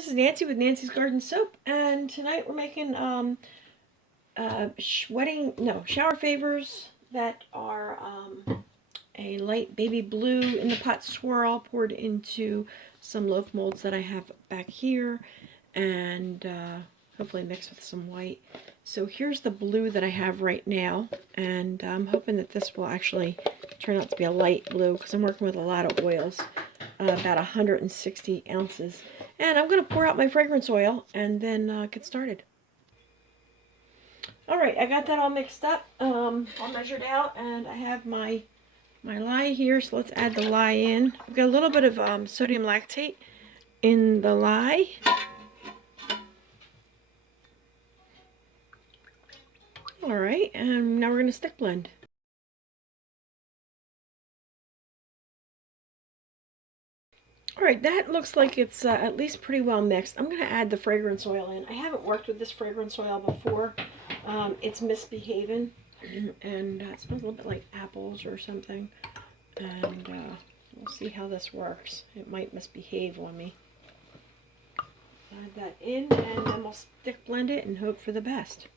This is Nancy with Nancy's Garden Soap, and tonight we're making shower favors that are a light baby blue in the pot swirl poured into some loaf molds that I have back here, and hopefully mixed with some white. So here's the blue that I have right now, and I'm hoping that this will actually turn out to be a light blue because I'm working with a lot of oils, about 160 ounces. And I'm going to pour out my fragrance oil and then get started. Alright, I got that all mixed up, all measured out, and I have my lye here, so let's add the lye in. I've got a little bit of sodium lactate in the lye. Alright, and now we're going to stick blend. Alright, that looks like it's at least pretty well mixed. I'm going to add the fragrance oil in. I haven't worked with this fragrance oil before. It's misbehaving, and it smells a little bit like apples or something. And we'll see how this works. It might misbehave on me. Add that in, and then we'll stick blend it and hope for the best.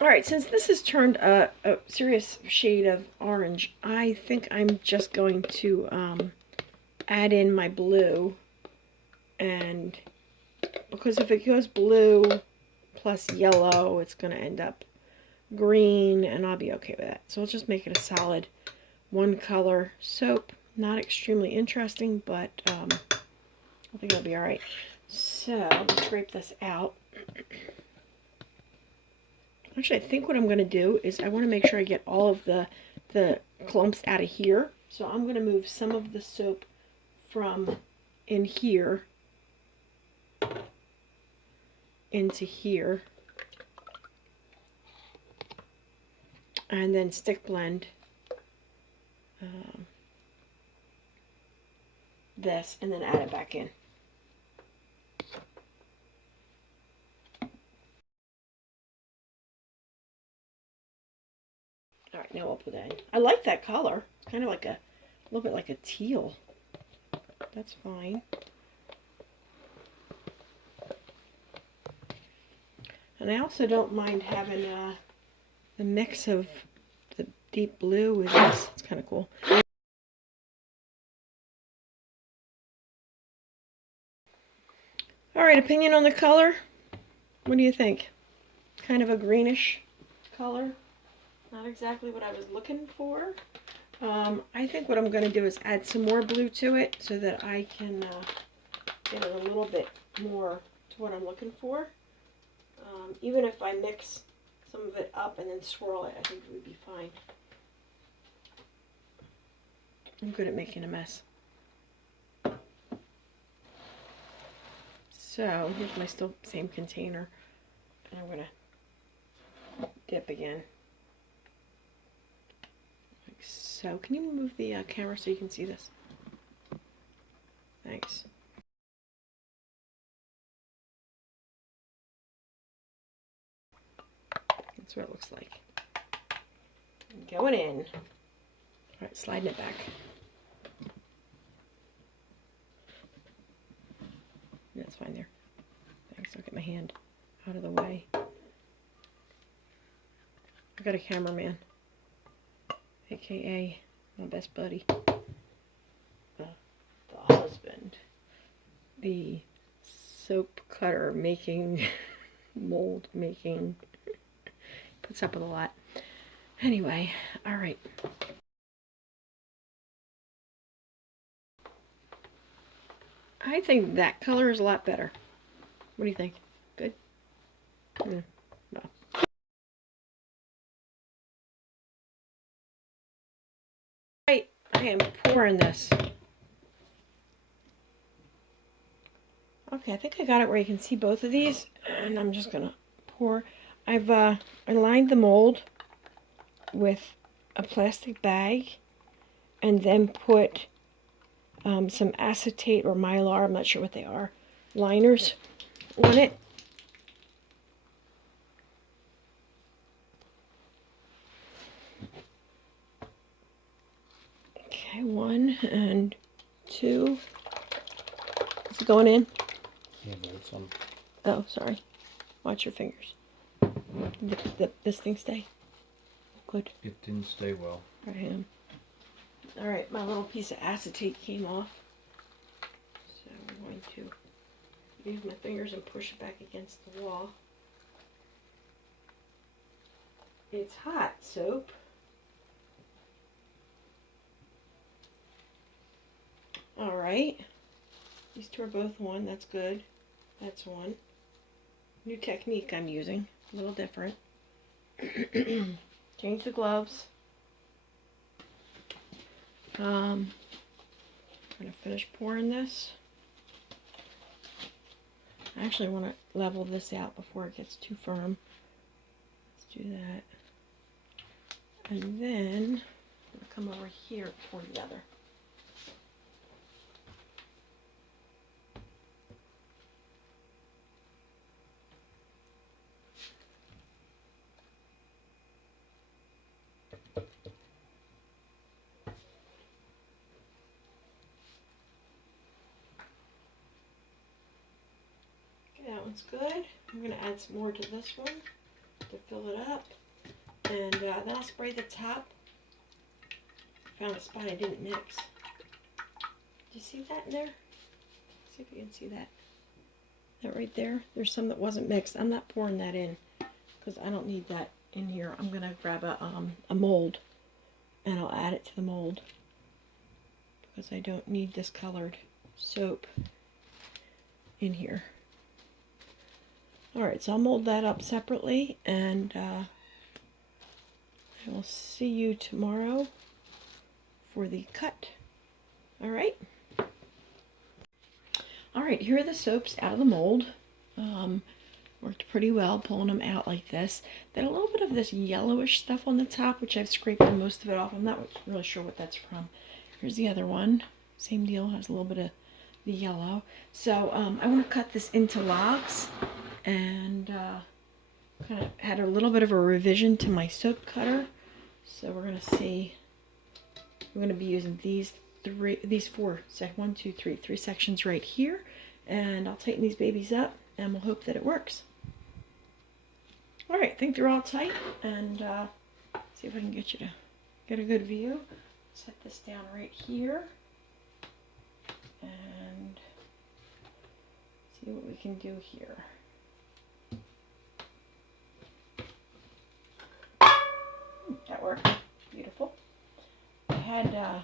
Alright, since this has turned a serious shade of orange, I think I'm just going to add in my blue. And because if it goes blue plus yellow, it's going to end up green, and I'll be okay with that. So I'll just make it a solid one color soap. Not extremely interesting, but I think it'll be alright. So let's scrape this out. Actually, I think what I'm going to do is I want to make sure I get all of the clumps out of here. So I'm going to move some of the soap from in here into here, and then stick blend this, and then add it back in. Alright, now I'll put that in. I like that color. It's kind of like a little bit like a teal. That's fine. And I also don't mind having the mix of the deep blue with this. It's kind of cool. Alright, opinion on the color? What do you think? Kind of a greenish color. Not exactly what I was looking for. I think what I'm going to do is add some more blue to it so that I can get it a little bit more to what I'm looking for. Even if I mix some of it up and then swirl it, I think it would be fine. I'm good at making a mess. So here's my still same container, and I'm going to dip again. Like so. Can you move the camera so you can see this? Thanks. That's what it looks like. Going in. Alright, sliding it back. That's fine there. Thanks, I'll get my hand out of the way. I got a cameraman, aka my best buddy, the husband, the soap cutter making, mold making, puts up with a lot. Anyway, alright. I think that color is a lot better. What do you think? Good? No. Right, I am pouring this. Okay, I think I got it where you can see both of these, and I'm just gonna pour. I've lined the mold with a plastic bag, and then put some acetate or mylar, I'm not sure what they are, liners on it. Okay, 1 and 2. Is it going in? Yeah, but it's on. Oh, sorry. Watch your fingers. This thing stay? Good. It didn't stay well. Right. Alright, my little piece of acetate came off. So I'm going to use my fingers and push it back against the wall. It's hot soap. Alright. These two are both 1. That's good. That's 1. New technique I'm using. A little different. Change the gloves. I'm going to finish pouring this. I actually want to level this out before it gets too firm. Let's do that. And then I'm going to come over here and pour the other. That one's good. I'm going to add some more to this one to fill it up. And then I'll spray the top. Found a spot I didn't mix. Did you see that in there? See if you can see that. That right there. There's some that wasn't mixed. I'm not pouring that in because I don't need that in here. I'm going to grab a mold and I'll add it to the mold because I don't need this colored soap in here. Alright, so I'll mold that up separately, and I will see you tomorrow for the cut. Alright? Alright, here are the soaps out of the mold. Worked pretty well, pulling them out like this. Then a little bit of this yellowish stuff on the top, which I've scraped most of it off. I'm not really sure what that's from. Here's the other one. Same deal, has a little bit of the yellow. So I want to cut this into logs. And kind of had a little bit of a revision to my soap cutter. So we're going to see, we're going to be using these 4, 1, 2, 3 sections right here. And I'll tighten these babies up and we'll hope that it works. Alright, I think they're all tight, and see if I can get you to get a good view. Set this down right here. And see what we can do here. That worked. Beautiful. I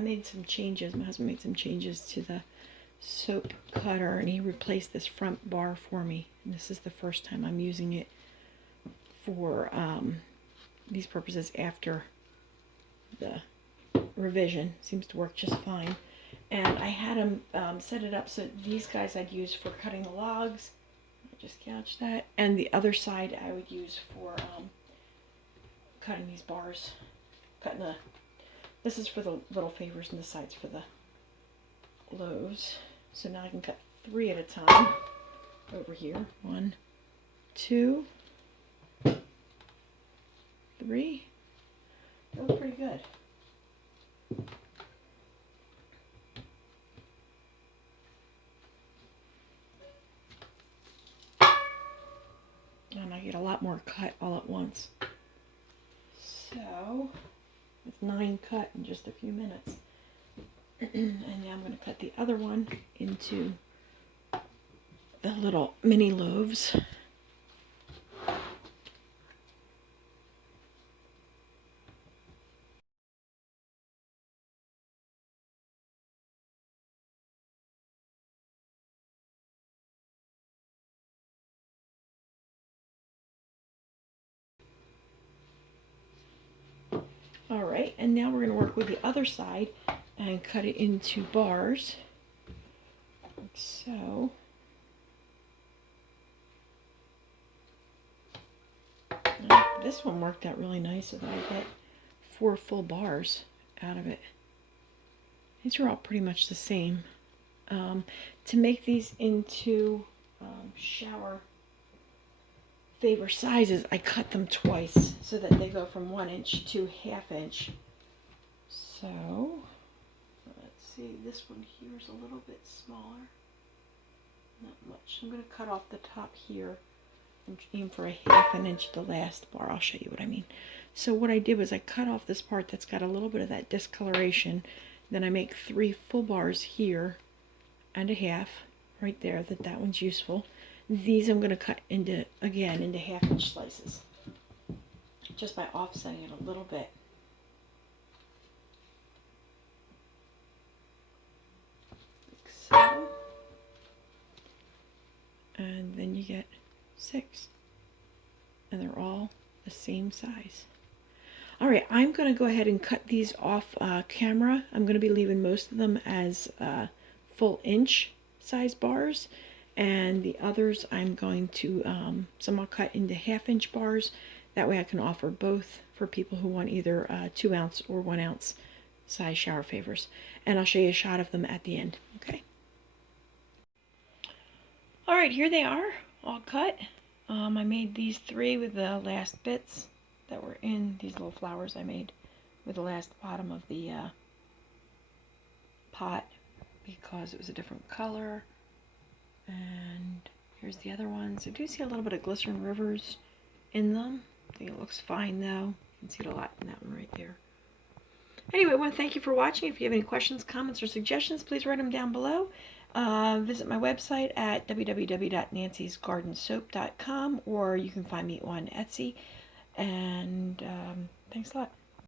made some changes. My husband made some changes to the soap cutter, and he replaced this front bar for me. And this is the first time I'm using it for these purposes after the revision. Seems to work just fine. And I had him set it up so these guys I'd use for cutting the logs. I just gouged that. And the other side I would use for cutting these bars. This is for the little favors and the sides for the loaves. So now I can cut 3 at a time over here. 1, 2, 3. That looks pretty good. And I get a lot more cut all at once. So, with 9 cut in just a few minutes. And now I'm going to cut the other one into the little mini loaves. Alright, and now we're going to work with the other side and cut it into bars. Like so. And this one worked out really nice so that I get 4 full bars out of it. These are all pretty much the same. To make these into shower favor sizes, I cut them twice so that they go from 1 inch to 1/2 inch. So see this one here is a little bit smaller. Not much. I'm going to cut off the top here and aim for a half an inch the last bar. I'll show you what I mean. So what I did was I cut off this part that's got a little bit of that discoloration. Then I make 3 full bars here and a half right there. That one's useful. These I'm going to cut into, again, into half-inch slices, just by offsetting it a little bit. Like so. And then you get 6. And they're all the same size. All right, I'm going to go ahead and cut these off camera. I'm going to be leaving most of them as full inch size bars. And the others I'm going to, some I'll cut into half-inch bars. That way I can offer both for people who want either 2-ounce or 1-ounce size shower favors. And I'll show you a shot of them at the end, okay? All right, here they are, all cut. I made these 3 with the last bits that were in these little flowers I made with the last bottom of the pot because it was a different color. And here's the other ones. I do see a little bit of glycerin rivers in them. I think it looks fine though. You can see it a lot in that one right there. Anyway, I want to thank you for watching. If you have any questions, comments, or suggestions, please write them down below. Visit my website at www.nancysgardensoap.com, or you can find me on Etsy. And thanks a lot.